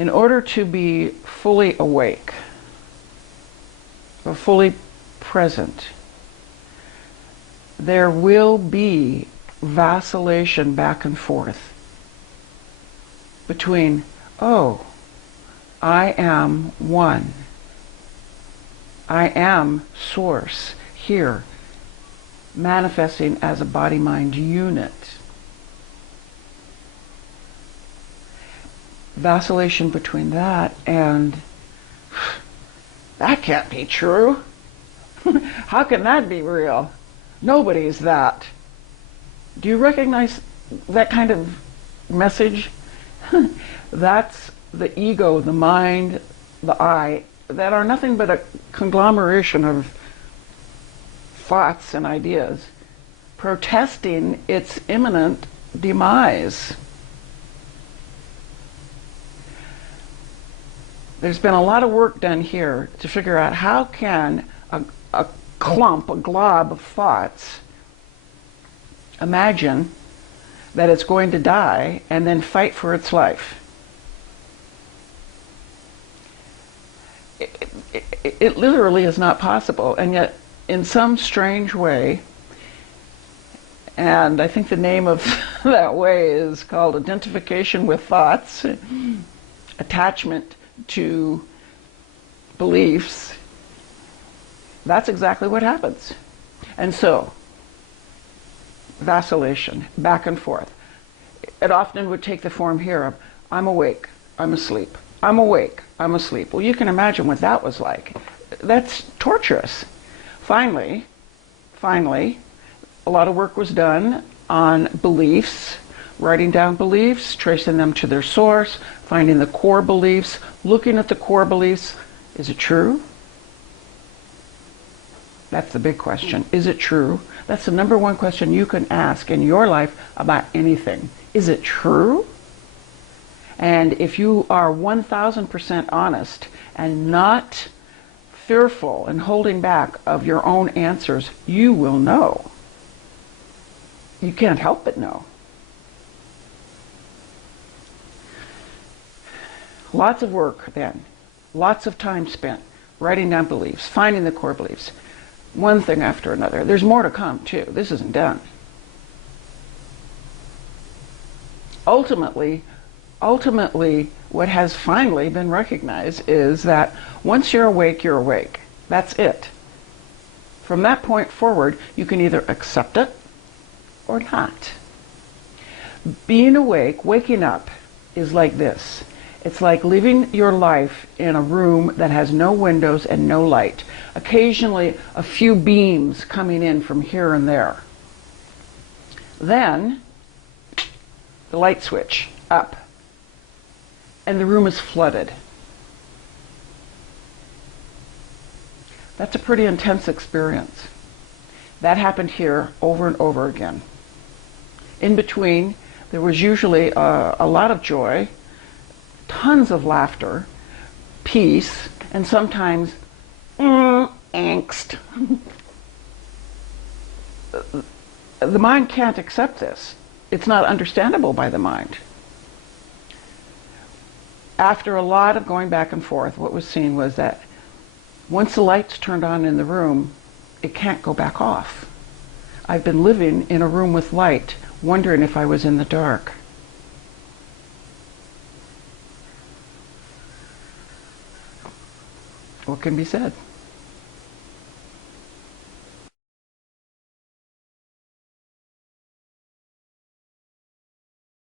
In order to be fully awake, or fully present, there will be vacillation back and forth between, oh, I am one. I am source here, manifesting as a body-mind unit. Vacillation between that and, that can't be true. How can that be real? Nobody's that. Do you recognize that kind of message? That's the ego, the mind, the I, that are nothing but a conglomeration of thoughts and ideas protesting its imminent demise. There's been a lot of work done here to figure out how can a clump, a glob of thoughts imagine that it's going to die and then fight for its life. It literally is not possible, and yet in some strange way, and I think the name of that way is called identification with thoughts, attachment to beliefs, that's exactly what happens. And so, vacillation, back and forth. It often would take the form here of, I'm awake, I'm asleep. I'm awake, I'm asleep. Well, you can imagine what that was like. That's torturous. Finally, a lot of work was done on beliefs, writing down beliefs, tracing them to their source, finding the core beliefs, looking at the core beliefs. Is it true? That's the big question. Is it true? That's the number one question you can ask in your life about anything. Is it true? And if you are 1,000% honest and not fearful and holding back of your own answers, you will know. You can't help but know. Lots of work then, lots of time spent writing down beliefs, finding the core beliefs, one thing after another. There's more to come too. This isn't done. Ultimately, what has finally been recognized is that once you're awake, you're awake. That's it. From that point forward, you can either accept it or not. Being awake, waking up, is like this. It's like living your life in a room that has no windows and no light. Occasionally, a few beams coming in from here and there. Then, the light switch up, and the room is flooded. That's a pretty intense experience. That happened here over and over again. In between, there was usually a lot of joy, tons of laughter, peace, and sometimes angst. The mind can't accept this. It's not understandable by the mind. After a lot of going back and forth, what was seen was that once the lights turned on in the room, it can't go back off. I've been living in a room with light, wondering if I was in the dark. What can be said?